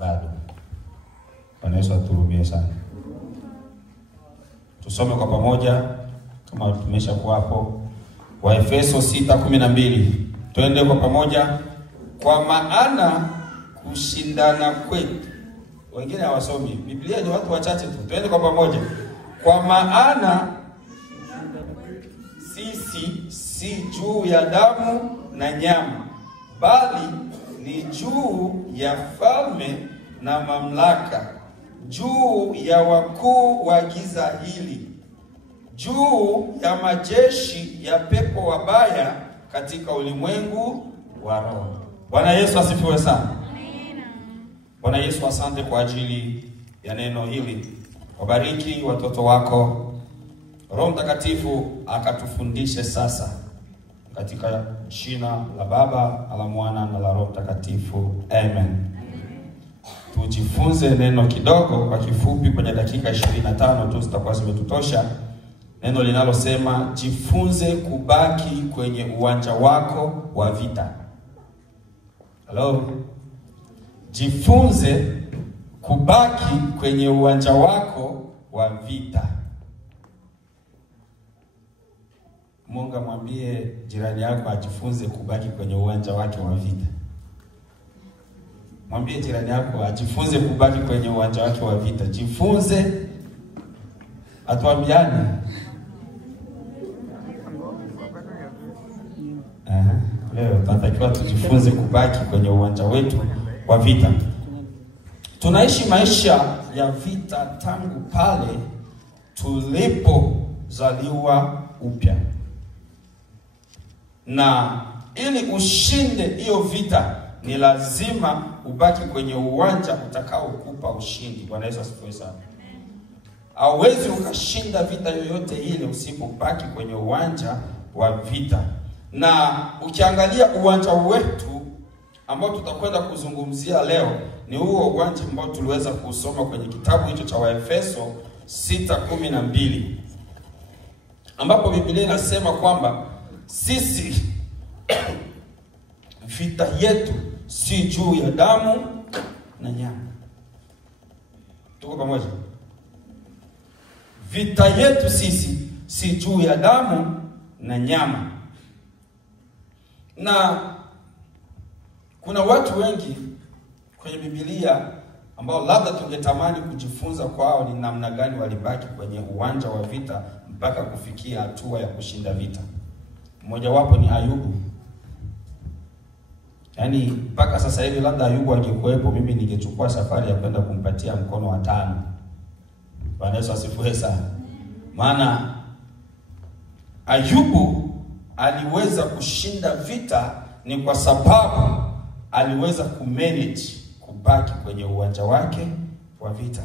bado. Bwana Yesu aturumie sana. Tusome kwa pamoja kama tumeshakuwa hapo. Waefeso 6:12. Twende kwa pamoja. Kwa maana kushindana kwetu. Wengine hawasomi. Biblia ni watu wachache tu. Twende kwa pamoja. Kwa maana sisi si juu ya damu na nyama, bali ni juu ya falme na mamlaka, juu ya wakuu wa giza hili, juu ya majeshi ya pepo wabaya katika ulimwengu wa roho. Bwana Yesu asifiwe sana. Bwana Yesu, asante kwa ajili ya neno hili. Wabariki watoto wako. Roho Mtakatifu akatufundishe sasa, katika jina la Baba, la Mwana na la Roho Mtakatifu. Amen. Tujifunze neno kidogo kwa kifupi kwenye dakika 25 tu zitakuwa zimetutosha. Neno linalosema jifunze kubaki kwenye uwanja wako wa vita. Hello. Jifunze kubaki kwenye uwanja wako wa vita. Mungu mwambie jirani yako ajifunze kubaki kwenye uwanja wake wa vita. Mwambie jirani yako ajifunze kubaki kwenye uwanja wake wa vita. Jifunze, atuambiane. Leo tunatakiwa tujifunze kubaki kwenye uwanja wetu wa vita. Tunaishi maisha ya vita tangu pale tulipozaliwa upya. Na ili ushinde hiyo vita ni lazima ubaki kwenye uwanja utakaokupa ushindi. Bwana Yesu asifiwe sana. Hauwezi ukashinda vita yoyote ile usipobaki kwenye uwanja wa vita. Na ukiangalia uwanja wetu ambao tutakwenda kuzungumzia leo ni huo uwanja ambao tuliweza kusoma kwenye kitabu hicho cha Waefeso 6:12, ambapo Biblia inasema kwamba sisi vita yetu si juu ya damu na nyama. Tuko pamoja? Vita yetu sisi si juu ya damu na nyama. Na kuna watu wengi kwenye Biblia ambao labda tungetamani kujifunza kwao ni namna gani walibaki kwenye uwanja wa vita mpaka kufikia hatua ya kushinda vita. Mmoja wapo ni Ayubu. Yaani mpaka sasa hivi labda Ayubu angekuwepo, mimi ningechukua safari ya kwenda kumpatia mkono wa 5. Bwana Yesu asifiwe sana. Maana Ayubu aliweza kushinda vita ni kwa sababu aliweza kumanage kubaki kwenye uwanja wake wa vita.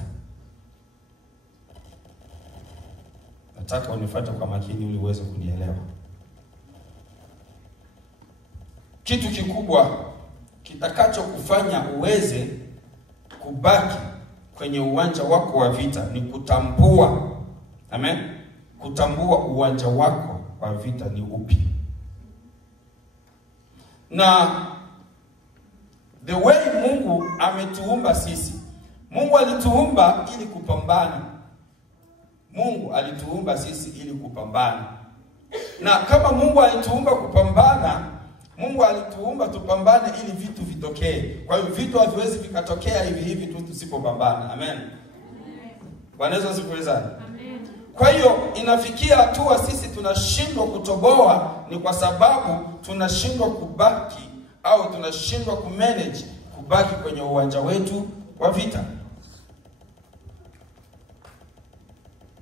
Nataka unifuate kwa makini ili uweze kunielewa. Kitu kikubwa kitakacho kufanya uweze kubaki kwenye uwanja wako wa vita ni kutambua, amen, kutambua uwanja wako wa vita ni upi. Na the way Mungu ametuumba sisi, Mungu alituumba ili kupambana. Mungu alituumba sisi ili kupambana. Na kama Mungu alituumba kupambana, Mungu alituumba tupambane ili vitu vitokee. Kwa hiyo vitu haviwezi vikatokea hivi hivi tu tusipopambana. Amen. Bwana Yesu asifiwe sana. Amen. Kwa hiyo inafikia hatua sisi tunashindwa kutoboa ni kwa sababu tunashindwa kubaki au tunashindwa kumanage kubaki kwenye uwanja wetu wa vita.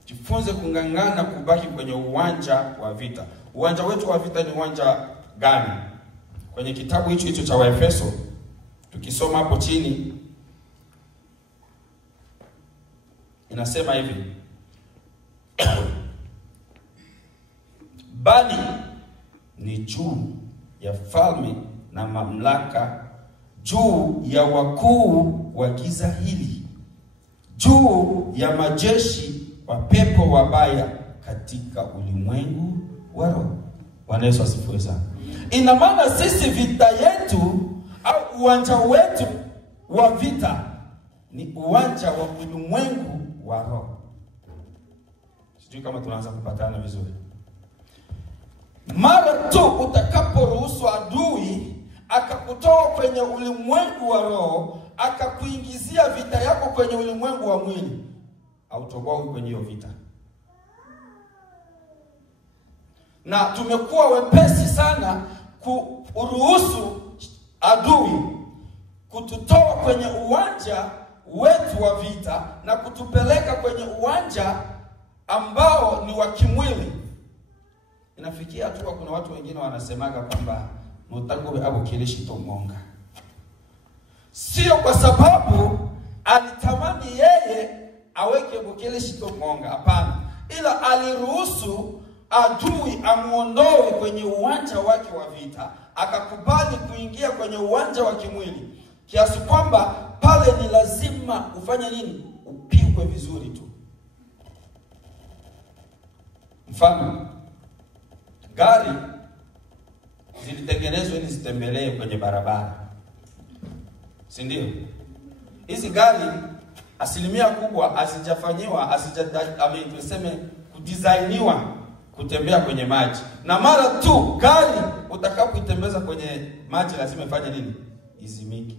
Jifunze kungangana kubaki kwenye uwanja wa vita. Uwanja wetu wa vita ni uwanja gani? Kwenye kitabu hicho cha Waefeso tukisoma hapo chini inasema hivi bali ni juu ya falme na mamlaka, juu ya wakuu wa giza hili, juu ya majeshi wa pepo wabaya katika ulimwengu wa roho. Bwana Yesu asifiwe sana. Ina maana sisi vita yetu au uwanja wetu wa vita ni uwanja wa ulimwengu wa roho. Sijui kama tunaanza kupatana vizuri. Mara tu utakaporuhusu adui akakutoa kwenye ulimwengu wa roho, akakuingizia vita yako kwenye ulimwengu wa mwili, autoboi kwenye hiyo vita. Na tumekuwa wepesi sana kuruhusu adui kututoa kwenye uwanja wetu wa vita na kutupeleka kwenye uwanja ambao ni wa kimwili. Inafikia hatua kuna watu wengine wanasemaga kwamba mutagobe abo kilishi tomonga. Sio kwa sababu alitamani yeye aweke bokeleshi tomonga, hapana, ila aliruhusu adui amuondoe kwenye uwanja wake wa vita, akakubali kuingia kwenye uwanja wa kimwili, kiasi kwamba pale ni lazima ufanye nini? Upigwe vizuri tu. Mfano, gari zilitengenezwa ili zitembelee kwenye barabara, si ndio? Hizi gari asilimia kubwa hazijafanyiwa, tuseme kudesigniwa kutembea kwenye maji. Na mara tu gari utakapoitembeza kwenye maji lazima ifanye nini? Izimike.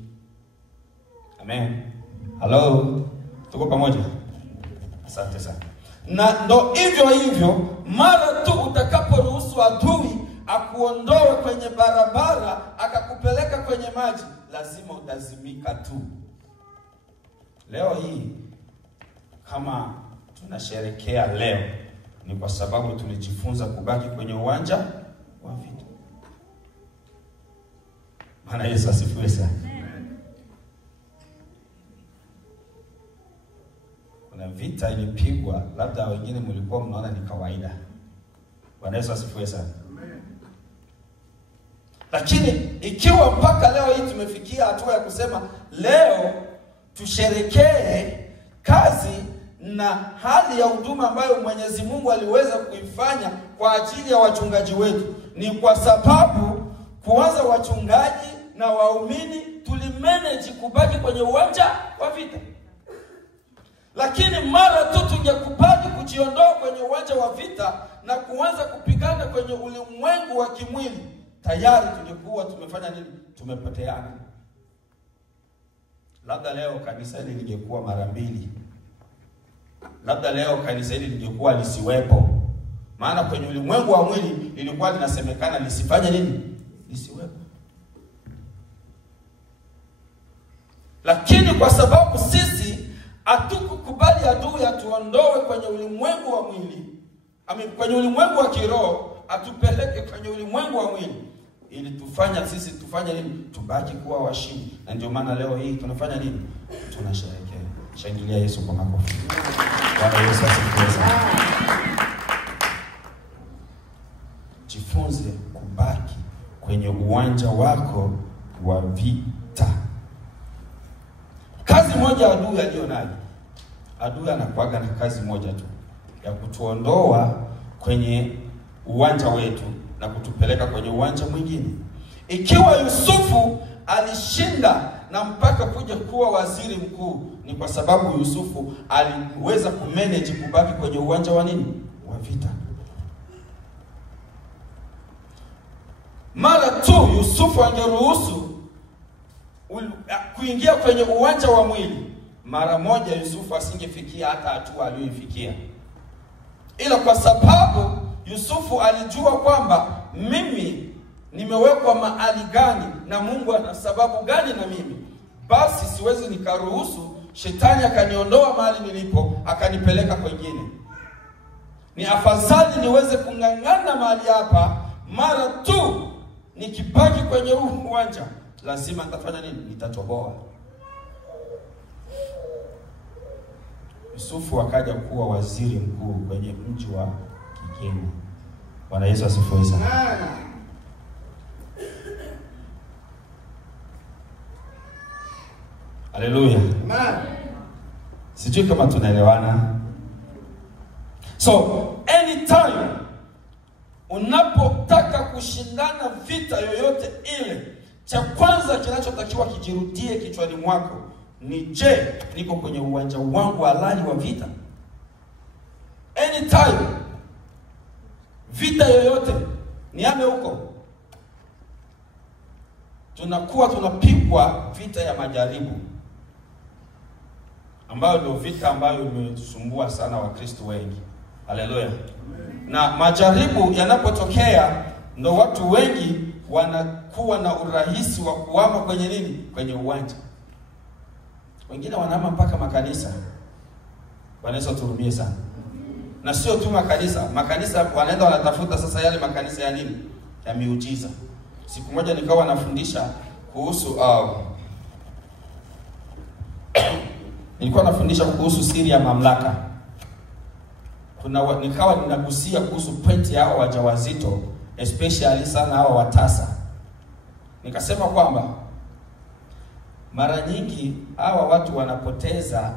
Amen. Hello. Tuko pamoja? Asante sana. Na ndo hivyo mara tu utakaporuhusu adui akuondoe kwenye barabara akakupeleka kwenye maji, lazima utazimika tu. Leo hii kama tunasherekea leo ni kwa sababu tulijifunza kubaki kwenye uwanja wa vita. Bwana Yesu asifiwe sana. Kuna vita ilipigwa, labda wengine mlikuwa mnaona ni kawaida. Bwana Yesu asifiwe sana. Lakini ikiwa mpaka leo hii tumefikia hatua ya kusema leo tusherekee kazi na hali ya huduma ambayo Mwenyezi Mungu aliweza kuifanya kwa ajili ya wachungaji wetu, ni kwa sababu kuanza wachungaji na waumini tulimanage kubaki kwenye uwanja wa vita. Lakini mara tu tungekubali kujiondoa kwenye uwanja wa vita na kuanza kupigana kwenye ulimwengu wa kimwili, tayari tungekuwa tumefanya nini? Tumepoteana. Labda leo kanisa hili lingekuwa mara mbili. Labda leo kanisa hili lingekuwa lisiwepo. Maana kwenye ulimwengu wa mwili lilikuwa linasemekana lisifanye nini? Lisiwepo. Lakini kwa sababu sisi hatukukubali adui atuondoe kwenye ulimwengu wa mwili, kwenye ulimwengu wa kiroho, atupeleke kwenye ulimwengu wa mwili, ili tufanya sisi tufanye nini? Tubaki kuwa washindi. Na ndio maana leo hii tunafanya nini? Tunasherehekea. Shangilia Yesu kwa makofi. Bwana Yesu asifiwe sana. Jifunze kubaki kwenye uwanja wako wa vita. Kazi moja adui aliyo nayo. Adui anakuaga na kazi moja tu, ya kutuondoa kwenye uwanja wetu na kutupeleka kwenye uwanja mwingine. Ikiwa Yusufu alishinda na mpaka kuja kuwa waziri mkuu, ni kwa sababu Yusufu aliweza kumanage kubaki kwenye uwanja wa nini? Wa vita. Mara tu Yusufu angeruhusu kuingia kwenye uwanja wa mwili, mara moja Yusufu asingefikia hata hatua aliyoifikia. Ila kwa sababu Yusufu alijua kwamba mimi nimewekwa mahali gani na Mungu ana sababu gani na mimi, basi siwezi nikaruhusu shetani akaniondoa mahali nilipo akanipeleka kwingine. Ni afadhali niweze kung'ang'ana mahali hapa, mara tu nikibaki kwenye huu uwanja lazima nitafanya nini? Nitatoboa. Yusufu akaja kuwa waziri mkuu kwenye mji wa kigeni. Bwana Yesu asifiwe sana. Haleluya. Amen. Sijui kama tunaelewana. So, anytime unapotaka kushindana vita yoyote ile, cha kwanza kinachotakiwa kijirudie kichwani mwako ni je, niko kwenye uwanja wangu halali wa vita? Anytime vita yoyote niame huko, tunapigwa vita ya majaribu, ambayo ndio vita ambayo imesumbua sana Wakristo wengi. Haleluya. Na majaribu yanapotokea, ndo watu wengi wanakuwa na urahisi wa kuhama kwenye nini? Kwenye uwanja. Wengine wanahama mpaka makanisa. Bwana Yesu atuhurumie sana. Na sio tu makanisa wanaenda wanatafuta sasa yale makanisa ya nini? Ya miujiza. Siku moja nikawa nafundisha kuhusu nilikuwa nafundisha kuhusu siri ya mamlaka. Nikawa ninagusia kuhusu pointi ya hao wajawazito, especially sana hao watasa. Nikasema kwamba mara nyingi hawa watu wanapoteza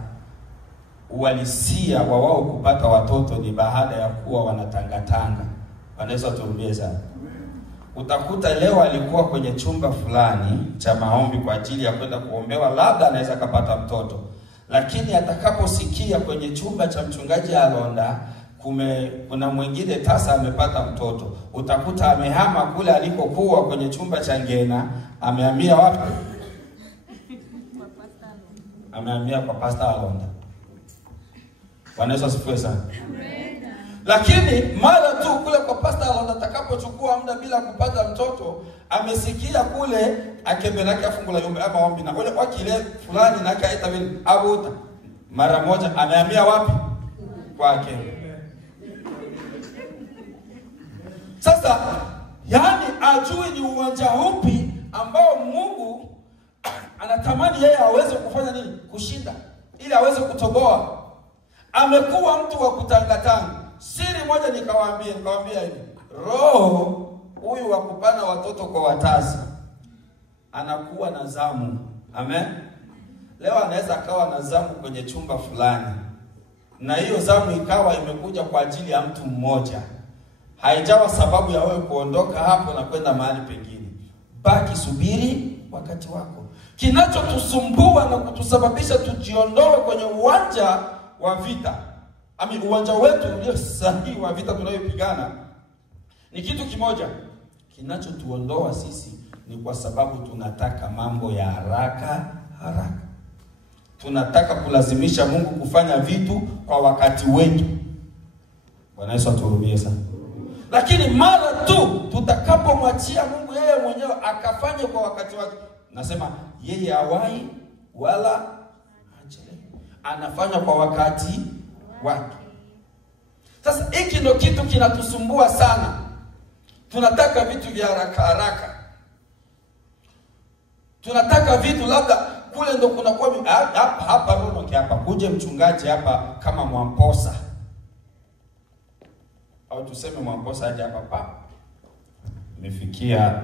uhalisia wa wao kupata watoto ni baada ya kuwa wanatangatanga. Wanaweza turudie sana. Utakuta leo alikuwa kwenye chumba fulani cha maombi kwa ajili ya kwenda kuombewa, labda anaweza kupata mtoto. Lakini atakaposikia kwenye chumba cha mchungaji Alonda kuna mwingine tasa amepata mtoto, utakuta amehama kule alikokuwa kwenye chumba cha Ngena, amehamia wapi? Amehamia kwa Pastor Alonda. Bwana Yesu asifiwe sana. Lakini mara tu kule kwa Pastor Alonda atakapochukua muda bila kupata mtoto, amesikia kule akembelake afungula yombe ama ombi na wale wakile fulani na kaita vile abuta, mara moja amehamia wapi? Kwake. Sasa yani ajui ni uwanja upi ambao Mungu anatamani yeye aweze kufanya nini? Kushinda, ili aweze kutoboa. Amekuwa mtu wa kutangatanga. Siri moja nikawaambia hivi, roho huyu wa kupana watoto kwa watasi anakuwa na zamu. Amen. Leo anaweza akawa na zamu kwenye chumba fulani, na hiyo zamu ikawa imekuja kwa ajili ya mtu mmoja. Haijawa sababu ya wewe kuondoka hapo na kwenda mahali pengine. Baki, subiri wakati wako. Kinachotusumbua na kutusababisha tujiondoe kwenye uwanja wa vita, uwanja wetu ulio sahihi wa vita tunayopigana, ni kitu kimoja. Kinachotuondoa sisi ni kwa sababu tunataka mambo ya haraka. Tunataka kulazimisha Mungu kufanya vitu kwa wakati wetu. Bwana Yesu atuhurumie sana. Lakini mara tu tutakapomwachia Mungu yeye mwenyewe akafanye kwa wakati wake, nasema yeye hawai wala hachelewi, anafanya kwa wakati wake. Sasa hiki ndio kitu kinatusumbua sana. Tunataka vitu vya haraka. Tunataka vitu labda kule ndo kuna kwa hapa Rono hapa kuje mchungaji hapa kama Mwamposa, au tuseme Mwamposa aje hapa nimefikia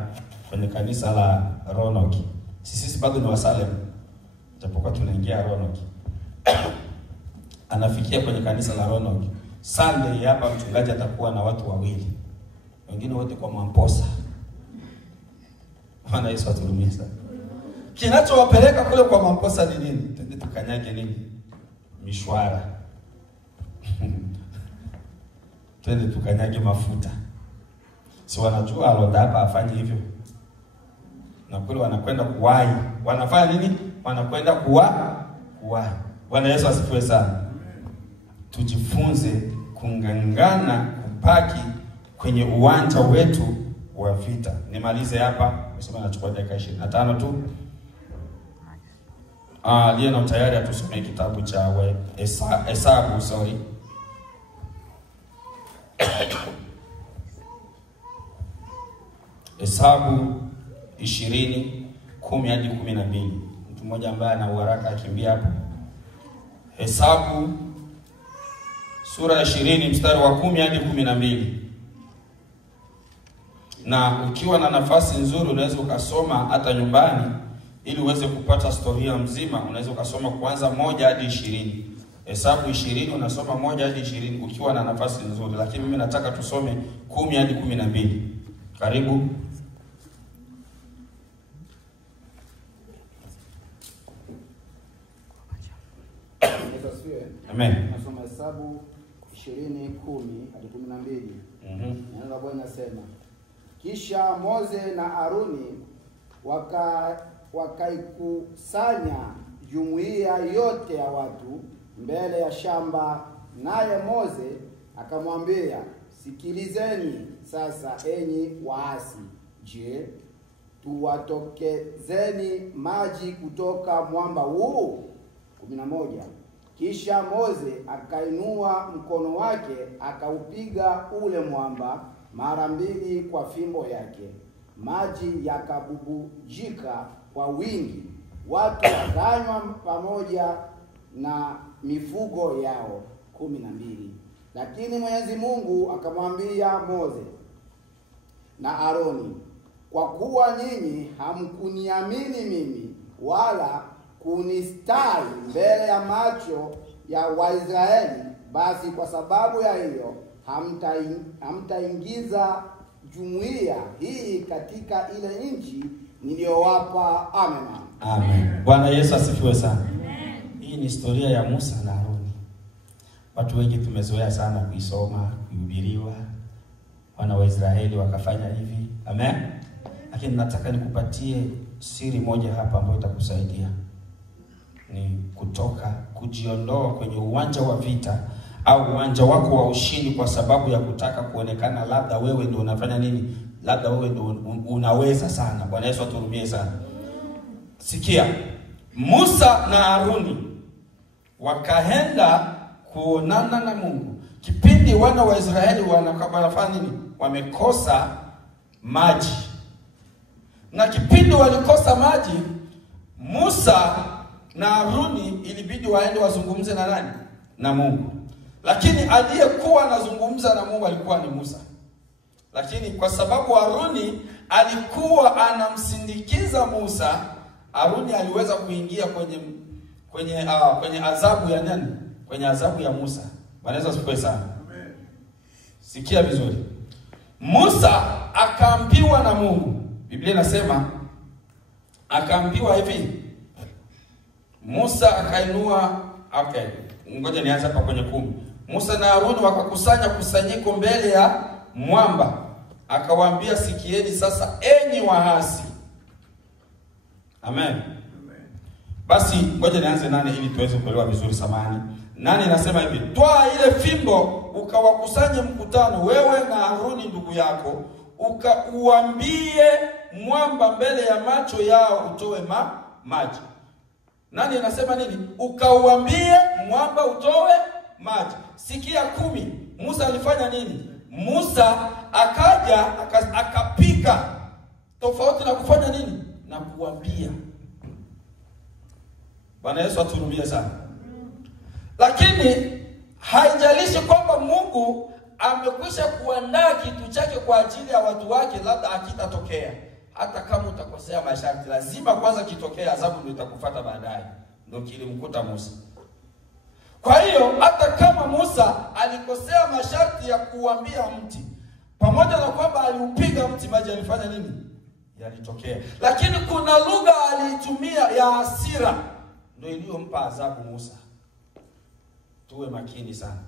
kwenye kanisa la Ronoki. Sisi bado ni wa Salem, japokuwa tunaingia Ronoki. Anafikia kwenye kanisa la Ronoki. Sunday hapa mchungaji atakuwa na watu wawili, wengine wote kwa Mwamposa. Bwana Yesu atuhurumie sana. Kinachowapeleka kule kwa Mwamposa ni nini? Twende tukanyage nini? Mishwara. Twende tukanyage mafuta. Si wanajua Alonda hapa afanye hivyo. Na kule wanakwenda kuwai. Wanafanya nini? Wanakwenda kuwai. Bwana Yesu asifiwe sana. Tujifunze kungangana kubaki kwenye uwanja wetu wa vita. Nimalize hapa. Nimesema nachukua dakika 25 tu. Lieno tayari atusomee kitabu cha Hesabu, Hesabu 20:10 hadi 12. Mtu mmoja ambaye ana uharaka akimbia hapo. Hesabu sura ya 20 mstari wa 10 hadi 12. Na ukiwa na nafasi nzuri unaweza ukasoma hata nyumbani ili uweze kupata historia mzima. Unaweza ukasoma kuanza 1 hadi 20. Hesabu 20 unasoma 1 hadi 20 ukiwa na nafasi nzuri, lakini mimi nataka tusome 10 hadi 12. Karibu. asifiwe. Amen. Nasoma Hesabu 20:10 hadi 12. Neno la Bwana linasema, kisha Mose na Aruni wakaikusanya jumuiya yote ya watu mbele ya shamba, naye Mose akamwambia, sikilizeni sasa enyi waasi, je, tuwatokezeni maji kutoka mwamba huu? 11. Kisha Mose akainua mkono wake akaupiga ule mwamba mara 2 kwa fimbo yake, maji yakabubujika kwa wingi, watu wakanywa pamoja na mifugo yao. 12. Lakini Mwenyezi Mungu akamwambia Mose na Aroni, kwa kuwa nyinyi hamkuniamini mimi wala kunistai mbele ya macho ya Waisraeli, basi kwa sababu ya hiyo hamtaingiza jumuiya hii katika ile nchi niliyowapa. Amen. Amen. Bwana Yesu asifiwe sana. Amen. Hii ni historia ya Musa na Aroni. Watu wengi tumezoea sana kuisoma, kuhubiriwa. Wana wa Israeli wakafanya hivi. Amen. Lakini nataka nikupatie siri moja hapa ambayo itakusaidia. Ni kujiondoa kwenye uwanja wa vita au uwanja wako wa ushindi kwa sababu ya kutaka kuonekana labda wewe ndio unafanya nini, labda wewe ndio unaweza sana. Bwana Yesu aturumie sana. Sikia, Musa na Aruni wakaenda kuonana na Mungu kipindi wana wa Israeli wanafanya nini, wamekosa maji. Na kipindi walikosa maji, Musa na Aruni ilibidi waende wazungumze na nani? Na Mungu. Lakini aliyekuwa anazungumza na Mungu alikuwa ni Musa. Lakini kwa sababu Aruni alikuwa anamsindikiza Musa, Aruni aliweza kuingia kwenye adhabu ya nani? Kwenye adhabu ya Musa. Bwana Yesu asifiwe sana. Amen. Sikia vizuri. Musa akaambiwa na Mungu. Biblia inasema akaambiwa hivi. Musa akainua, ngoja nianze hapa kwenye 10. Musa na Aruni wakakusanya kusanyiko mbele ya mwamba. Akawaambia, sikieni sasa enyi waasi. Amen. Basi ngoja nianze 8 ili tuweze kuelewa vizuri samani. 8 inasema hivi, toa ile fimbo ukawakusanye mkutano, wewe na Aruni ndugu yako, ukauambie mwamba mbele ya macho yao utoe maji. Nani anasema nini? Ukauambie mwamba utoe maji. Sikia 10. Musa alifanya nini? Musa akaja akapika, tofauti na kufanya nini? Na kuambia. Bwana Yesu aturumie sana. Lakini haijalishi kwamba Mungu amekwisha kuandaa kitu chake kwa ajili ya watu wake, labda akitatokea. Hata kama utakosea masharti, lazima kwanza kitokee, adhabu ndio itakufuata baadaye. Ndio kilimkuta Musa. Kwa hiyo hata kama Musa alikosea masharti ya kuambia mti, pamoja na kwamba aliupiga mti, maji alifanya nini? Yalitokea. Lakini kuna lugha aliitumia ya hasira ndio iliyompa adhabu Musa. Tuwe makini sana.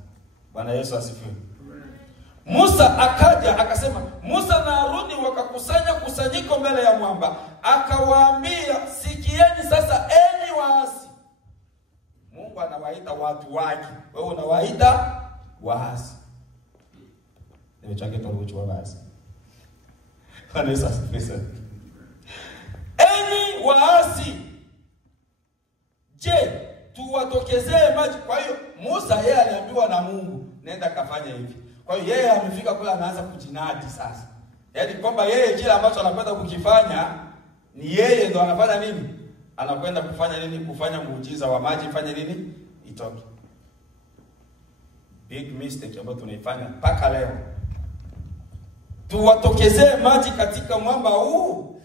Bwana Yesu asifiwe. Musa akaja akasema, Musa na Aruni wakakusanya kusanyiko mbele ya mwamba. Akawaambia, sikieni sasa enyi waasi. Mungu anawaita watu wake. Wewe unawaita waasi. Nimechake toruchu waasi. Bwana Yesu asifiwe. Enyi waasi, je, tuwatokezee maji? Kwa hiyo Musa yeye aliambiwa na Mungu, nenda kafanya hivi. Kwa hiyo yeye amefika kule anaanza kujinadi sasa. Yaani kwamba yeye kile ambacho anakwenda kukifanya ni yeye ndo anafanya nini? Anakwenda kufanya nini? Kufanya muujiza wa maji fanye nini? Itoke. Big mistake ambayo tunaifanya mpaka leo. Tuwatokezee maji katika mwamba huu.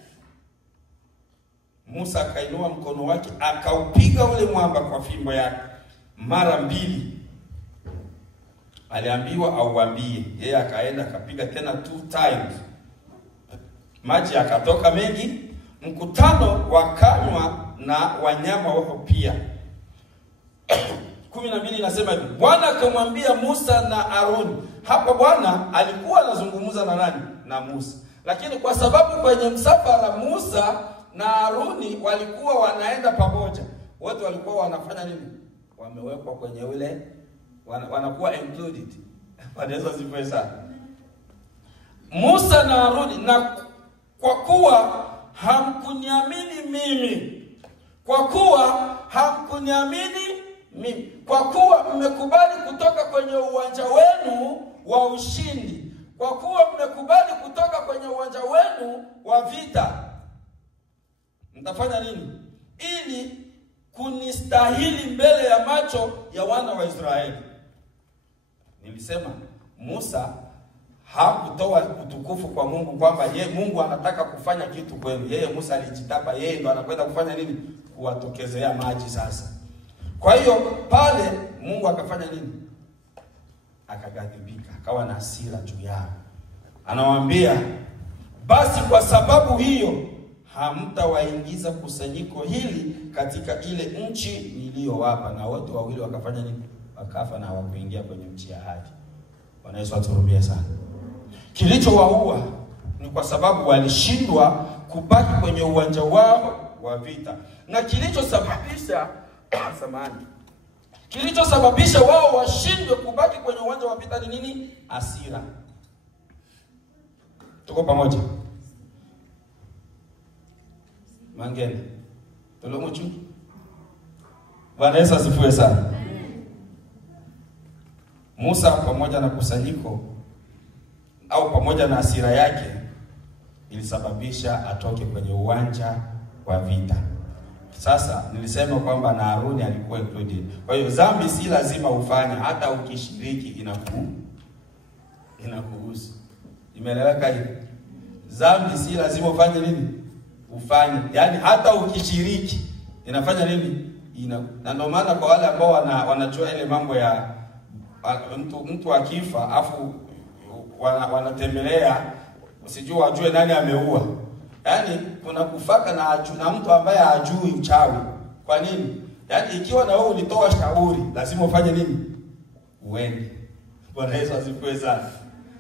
Musa akainua mkono wake akaupiga ule mwamba kwa fimbo yake mara 2. Aliambiwa auambie, yeye akaenda akapiga tena 2 times. Maji yakatoka mengi, mkutano wakanywa na wanyama wao pia. 12 inasema hivi, Bwana akamwambia Musa na Aroni. Hapa Bwana alikuwa anazungumza na nani? Na Musa. Lakini kwa sababu kwenye msafara Musa na Aroni walikuwa wanaenda pamoja, wote walikuwa wanafanya nini? Wamewekwa kwenye ule, wanakuwa included. Wanaweza sifa sana. Musa na Aroni, na kwa kuwa hamkuniamini mimi, kwa kuwa hamkuniamini mimi, kwa kuwa mmekubali kutoka kwenye uwanja wenu wa ushindi, kwa kuwa mmekubali kutoka kwenye uwanja wenu wa vita, mtafanya nini ili kunistahili mbele ya macho ya wana wa Israeli? Nilisema Musa hakutoa utukufu kwa Mungu kwamba Mungu anataka kufanya kitu kwenu. Yeye Musa alijitapa, yeye ndo anakwenda kufanya nini? Kuwatokezea maji sasa. Kwa hiyo pale Mungu akafanya nini? Akaghadhibika, akawa na hasira juu yao. Anawaambia, basi kwa sababu hiyo hamtawaingiza kusanyiko hili katika ile nchi niliyowapa. Na wote wawili wakafanya nini? Wakafa na hawakuingia kwenye nchi ya ahadi. Bwana Yesu aturumie sana. Kilichowaua ni kwa sababu walishindwa kubaki kwenye uwanja wao wa vita. Na kilichosababisha wao washindwe kubaki kwenye uwanja wa vita ni nini? Hasira. Tuko pamoja? Mangene. Tolomuchu. Bwana Yesu asifiwe sana. Musa pamoja na kusanyiko au pamoja na hasira yake ilisababisha atoke kwenye uwanja wa vita. Sasa nilisema kwamba na Aroni alikuwa included. Kwa hiyo dhambi si lazima ufanye, hata ukishiriki inakuhusu. Imeeleweka hivi? Dhambi si lazima ufanye nini? Ufanye. Yaani hata ukishiriki inafanya nini? Na ndio maana kwa wale ambao wanajua ile mambo ya mtu akifa afu wanatembelea usijue wajue nani ameua. Yaani kuna kufaka na mtu ambaye hajui uchawi. Kwa nini? Yaani ikiwa na wewe ulitoa shauri, lazima ufanye nini? Uende. Bwana Yesu asifiwe sana.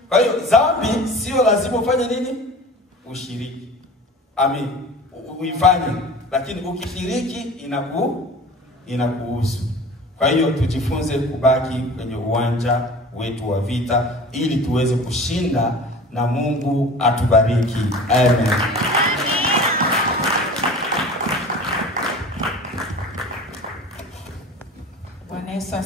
Kwa hiyo dhambi sio lazima ufanye nini? Ushiriki. Amen. Uifanye, lakini ukishiriki inakuhusu. Kwa hiyo tujifunze kubaki kwenye uwanja wetu wa vita ili tuweze kushinda, na Mungu atubariki. Amen. Bwana Yesu